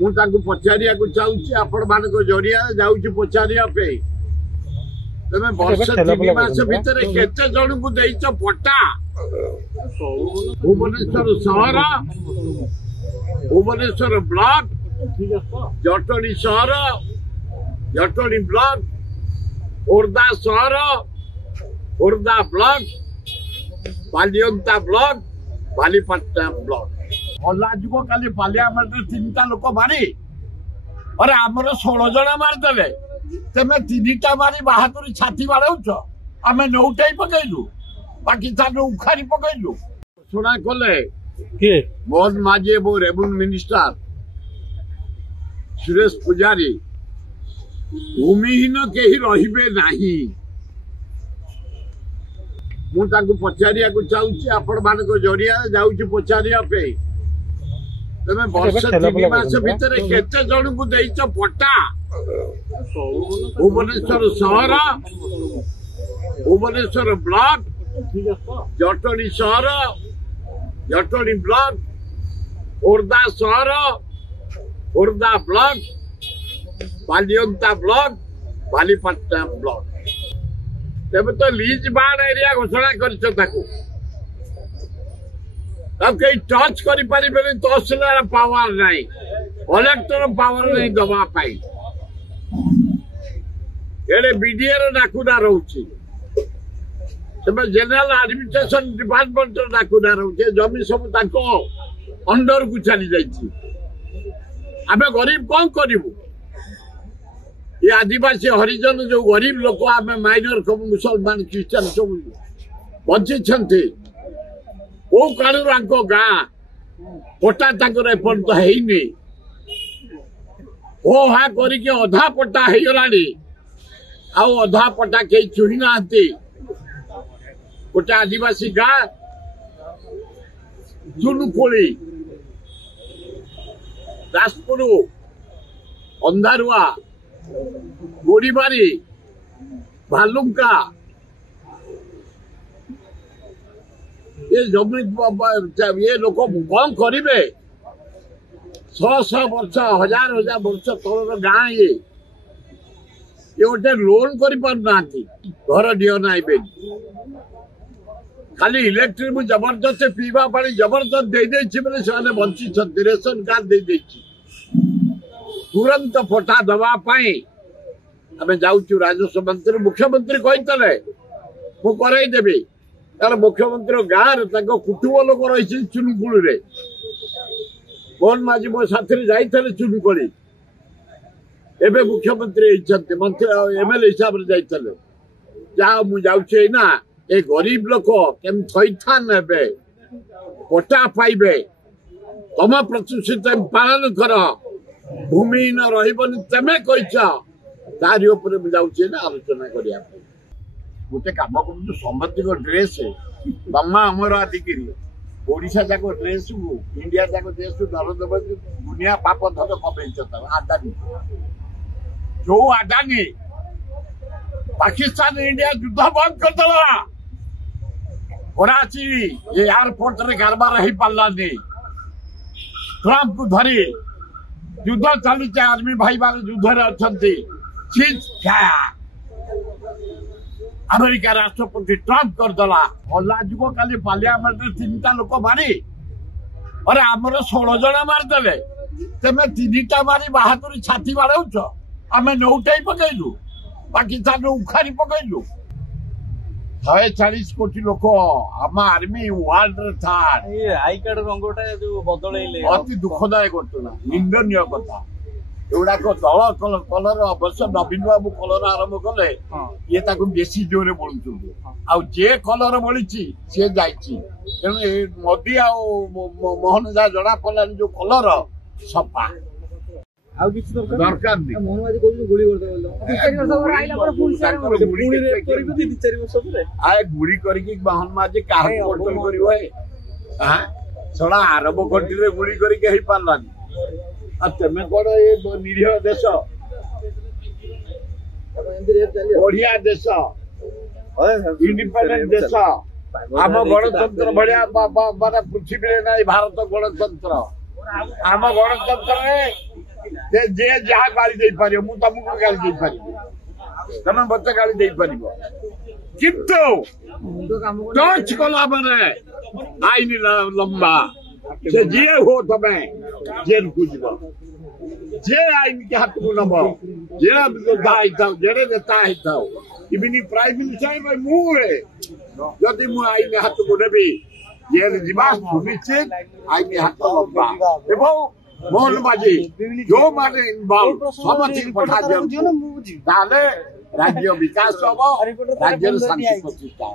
मुझे पचारिया चाहूँ आपण मान जरिया जाऊँ पचारिया तमें वर्ष 3 मास भितर केते जन को देच पट्टा भुवनेश्वर सहर भुवनेश्वर ब्लॉक जटणी सहर जटणी ब्लॉक खोर्धा सहर Khordha block Balianta block Balipatna block अलाजुक काली पार्लियामेंट 3टा लोक मारी अरे आमर 16 जन मारदे तेमे 3टा मारी बाहादुरी छाती बाड़ौच आम नौटाई पकईलु पाकिस्तान उखारी पकईलु घोषणा कले मोहन माझी और रेवेन्यू मिनिस्टर सुरेश पुजारी भूमिहीन कहीं रहिबे नाही मुझे पचारिया चाहूँ आपण मान जरिया जाऊँ पचारिया तमें वर्ष 3 मास भितर केते जन को देच पट्टा भुवनेश्वर सहर भुवनेश्वर ब्लॉक जटणी सहर जटणी ब्लॉक खोर्धा सहर Khordha block Balianta block Balipatna block तेज तो लीज बाड एरिया घोषणा कर कहीं टच कर तहसीलदार पावर नहीं कलेक्टर पावर नहीं दवाई बीडीए डाकुना रोचे जनरल एडमिनिस्ट्रेशन डिपार्टमेंट डाकुना रोचे जमी सब अंडर को चली जाइए आम गरीब कौन करूँ ये आदिवासी हरिजन जो गरीब लोक आम माइनर मुसलमान क्रिश्चियन सब बची कौ कालू गाँ पट्टा एपर्त है हो हा करके अधा पट्टा हो गलानी आधा पट्टा कई चुही ना गोटे आदिवासी गाँ चुनुकोली दासपुर अंधारुआ गोड़ीबारी भालुका ये जमी ये लोक कौन करेंगे 100 वर्ष 1000 वर्ष तौर गाँ ये गोटे लोन करना घर दियो ना खाली इलेक्ट्रिक जबरदस्त पीवा पानी जबरदस्त दे बोले से बंची रेशन कार्ड दे तुरंत पट्टा दवापाई आम जाऊँ राजस्व मंत्री मुख्यमंत्री कही मुझे तार मुख्यमंत्री गाँव कुटुंब लोक रही चुनुकुल मोहन माझी मो साथी जाते चुनुकोली एवं मुख्यमंत्री मंत्री एमएलए हिसाब से जाते जहाँ मुझे ना ये गरीब लोक केम थैथान हे पट्टा पाइबे तम प्रतिश्रुति पालन कर भूमिहीन रही तमें कही तारी जाऊे ना आलोचना करिया गोटे कम कर समृद्ध ड्रेस बामा अमर आदिगिरी ओडिशा जाक ड्रेस इंडिया जाक ड्रेस नरेंद्र दुनिया पाप धर कमे आदानी जो आदानी पाकिस्तान इंडिया युद्ध बंद करदेला कराची ये एयरपोर्ट रे कारबार हो पारानी ट्रंप को धरी युद्ध चली आर्मी भाई मान युद्ध अच्छा अमेरिका राष्ट्रपति ट्रंप करदेला अलाजुक काली पार्लियामेंट 3टा लोक मारी अरे आमर 16 जन मारदे तेमे 3टा मारी बाहादुरी छाती बाड़ौच आम नौटाई पकईलु पाकिस्तान उखारी पकईलु 140 कोटी लोक आम army world I card Rungta जो बदल अति दुखदायक घटना निंदनीय कथा एगुड़ाक दल कलर अवश्य नवीन बाबू कलर आरंभ कले ये बेसी जोरे बोलुं जे कलर बोली सी जाणु मोदी आ मोहन जहाँ जना पड़ा जो कलर सफा दरकार गुड़ी करके मोहन माझी क्या छड़ा आरब कंट्री गुड़ी करके पारानी तेमें कौन ये निरीह देश बढ़िया देश इंडिपेंडेंट देश आम गणतंत्र भाया माने पृथ्वी ना भारत गणतंत्र आम गणतंत्र जे जहाँ गाड़ी दे पार मु तुमको गाड़ी दे पार तमें मत गाड़ी दे पार किंतु टच कला माने आईन लंबा से जे हो तमें जेल को जीव जे आईन के हाथ को नब जे दाई था जेरे नेता ही था इवन प्राइम मिनिस्टर भाई मुए जदि मु आईन हाथ को नेबी जेल जीवा सुनिश्चित आईन हाथ लंबा एवं मोहन बाजी जो माने इन्वॉल्व समझी पठा दियो ताले राज्य विकास हम राज्य शांति प्रतिष्ठा